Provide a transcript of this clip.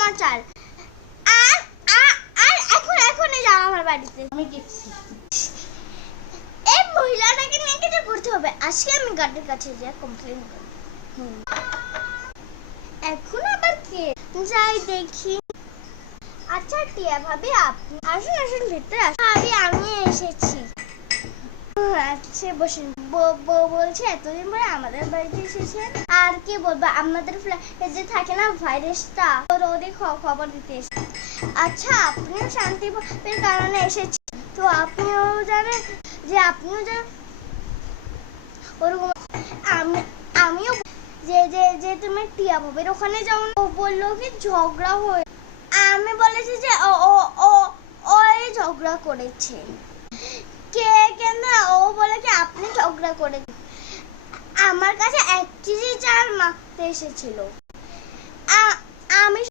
আমার চাল। আর আর এখনই যাও আমার বাড়িতে। আমি দেখছি। এই মহিলাটাকে নিয়ে কিছু করতে হবে। আজকে আমি গার্ডের কাছে যাই কমপ্লেন করব। এখন আবার কে? যাই দেখি। আচ্ছা টিয়া ভাবি, আপনি আসুন আসুন ভেতরে আসুন। ভাবি আমি এসেছি। আচ্ছা বসুন। বলছে এতদিন পরে আমাদের বাড়িতে এসেছেন। আর কি বলবো, আমাদের ফ্ল্যাটে যে থাকে না ভাইরাসটা, ওরই খবর দিতে এসেছি। আচ্ছা আপনিও শান্তির কারণে এসেছেন, তো আপনিও জানেন যে ওরকম আমিও যে তুমি টিয়া ভাবির ওখানে যাও না, ও বললো কি ঝগড়া হয়ে। আমি বলেছি যে ওই ঝগড়া করেছে। কে কেন? ও বলে কি আপনি ঝগড়া করেছেন। আমার কাছে 1 কেজি চাল মাখতে এসেছিল।